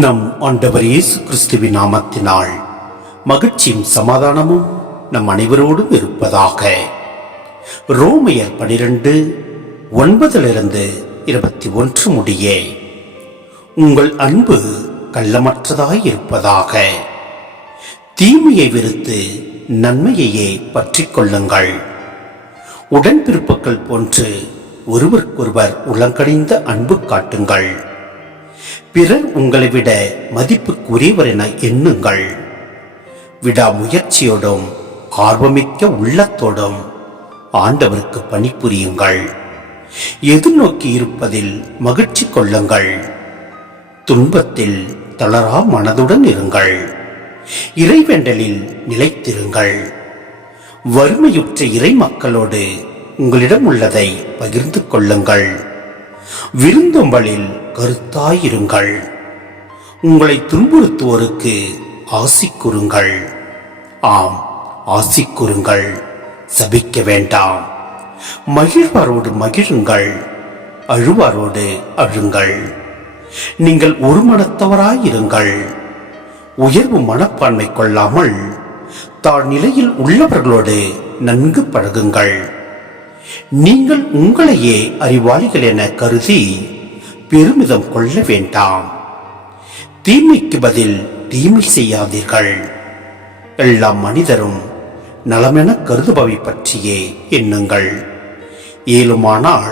நம் ஆண்டவர் இயேசு கிறிஸ்துவின் நாமத்தினால் மகிழ்ச்சியும் சமாதானமும் நம் அனைவரோடும் இருப்பதாக. ரோமையர் 12:9-21 முடிய உங்கள் அன்பு கள்ளமற்றதாய் இருப்பதாக. தீமையை வெறுத்து நன்மையையே பற்றிக் கொள்ளுங்கள். உடன்பிறப்புகள் போன்று ஒருவருக்கொருவர் உளங்கனிந்த அன்பு காட்டுங்கள். பிறர் உங்களை விட மதிப்புக்குரியவர் என எண்ணுங்கள். விடாமுயற்சியோடும் ஆர்வமிக்க உள்ளத்தோடும் ஆண்டவருக்கு பணிபுரியுங்கள். எதிர்நோக்கி இருப்பதில் மகிழ்ச்சி கொள்ளுங்கள். துன்பத்தில் தளரா மனதுடன் இருங்கள். இறைவேண்டலில் நிலைத்திருங்கள். வறுமையுற்ற இறை மக்களோடு உங்களிடம் உள்ளதை பகிர்ந்து கொள்ளுங்கள். விருந்தோம்பலில் கருத்தாயிருங்கள். உங்களை துன்புறுத்துவோருக்கு ஆசி கூறுங்கள். ஆம், ஆசி கூறுங்கள், சபிக்க வேண்டாம். மகிழ்வாரோடு மகிழுங்கள், அழுவாரோடு அழுங்கள். நீங்கள் ஒரு மனத்தவராயிருங்கள். உயர்வு மனப்பான்மை கொள்ளாமல் தாழ்நிலையில் உள்ளவர்களோடு நன்கு பழகுங்கள். நீங்கள் உங்களையே அறிவாளிகள் என கருதி பெருமிதம் கொள்ள வேண்டாம். தீமைக்கு பதில் தீமை செய்யாதீர்கள். எல்லா மனிதரும் நலமென கருதுபவை பற்றியே எண்ணுங்கள். ஏழுமானால்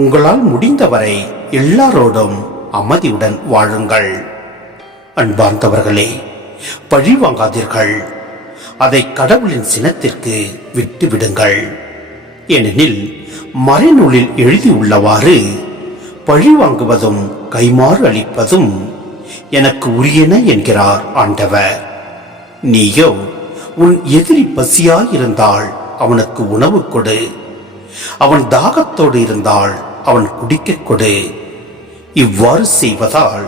உங்களால் முடிந்தவரை எல்லாரோடும் அமைதியுடன் வாழுங்கள். அன்பார்ந்தவர்களே, பழி வாங்காதீர்கள். அதை கடவுளின் சினத்திற்கு விட்டுவிடுங்கள். ஏனெனில் மறைநூலில் எழுதியுள்ளவாறு, பழி வாங்குவதும் கைமாறு அளிப்பதும் எனக்கு உரியன என்கிறார் ஆண்டவர். நீயோ உன் எதிரி பசியாயிருந்தால் அவனுக்கு உணவு கொடு. அவன் தாகத்தோடு இருந்தால் அவன் குடிக்க கொடு. இவ்வாறு செய்வதால்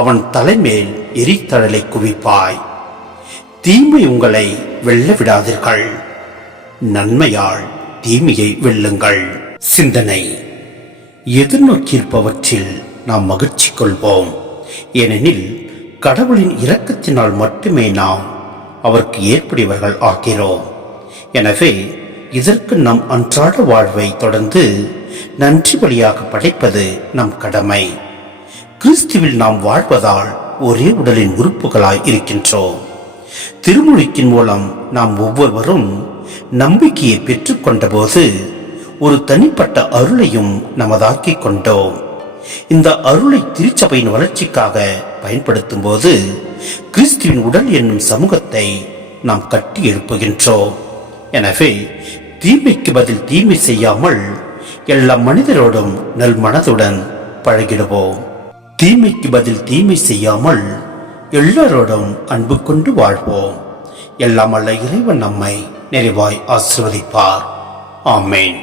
அவன் தலைமேல் எரித்தழலை குவிப்பாய். தீமை உங்களை வெல்ல விடாதீர்கள். நன்மையால் தீமையை வெல்லுங்கள். சிந்தனை: எதிர்நோக்கியிருப்பவற்றில் நாம் மகிழ்ச்சி கொள்வோம். ஏனெனில் கடவுளின் இரக்கத்தினால் மட்டுமே நாம் அவருக்கு ஏற்புடையவர்கள் ஆகிறோம். எனவே இதற்கு நம் அன்றாட வாழ்வை தொடர்ந்து நன்றி பலியாக படைப்பது நம் கடமை. கிறிஸ்துவில் நாம் வாழ்வதால் ஒரே உடலின் உறுப்புகளாய் இருக்கின்றோம். திருமுழுக்கின் மூலம் நாம் ஒவ்வொருவரும் நம்பிக்கையை பெற்றுக்கொண்ட போது ஒரு தனிப்பட்ட அருளையும் நமதாக்கிக் கொண்டோம். இந்த அருளை திருச்சபையின் வளர்ச்சிக்காக பயன்படுத்தும் போது கிறிஸ்துவின் உடல் என்னும் சமூகத்தை நாம் கட்டி எழுப்புகின்றோம். எனவே தீமைக்கு பதில் தீமை செய்யாமல் எல்லா மனிதரோடும் நல் மனதுடன் பழகிடுவோம். தீமைக்கு பதில் தீமை செய்யாமல் எல்லாரோடும் அன்பு கொண்டு வாழ்வோம். எல்லாம் அல்ல இறைவன் நம்மை நிறைவாய் ஆசீர்வதிப்பார். ஆமென்.